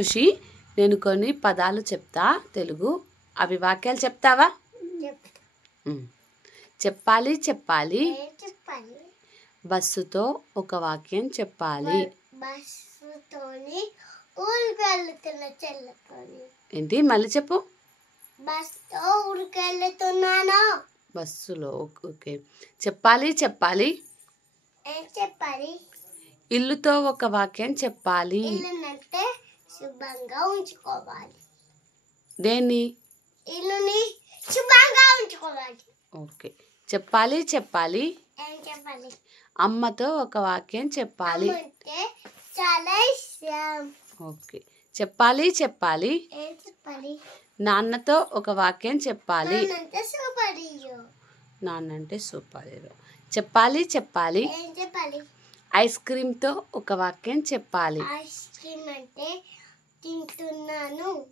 ఖుషి, నేను కొన్ని పదాలు చెప్తా తెలుగు, అవి వాక్యాలు చెప్తావా? చెప్పాలి చెప్పాలి. బస్సుతో ఒక వాక్యం చెప్పాలి. ఏంటి? మళ్ళీ చెప్పు. బస్సులో. ఓకే. చెప్పాలి చెప్పాలి. ఇల్లుతో ఒక వాక్యం చెప్పాలి. శుభ్రంగా ఉంచుకోవాలి. దేన్ని? ఇల్లుని శుభ్రంగా ఉంచుకోవాలి. ఓకే. చెప్పాలి చెప్పాలి. అమ్మతో ఒక వాక్యం చెప్పాలి. చాలా ఇష్టం. ఓకే. చెప్పాలి చెప్పాలి. నాన్నతో ఒక వాక్యం చెప్పాలి. నాన్న అంటే సూపర్ హీరో. చెప్పాలి చెప్పాలి. ఐస్ క్రీమ్తో ఒక వాక్యం చెప్పాలి. ఐస్ క్రీమ్ అంటే తింటున్నాను.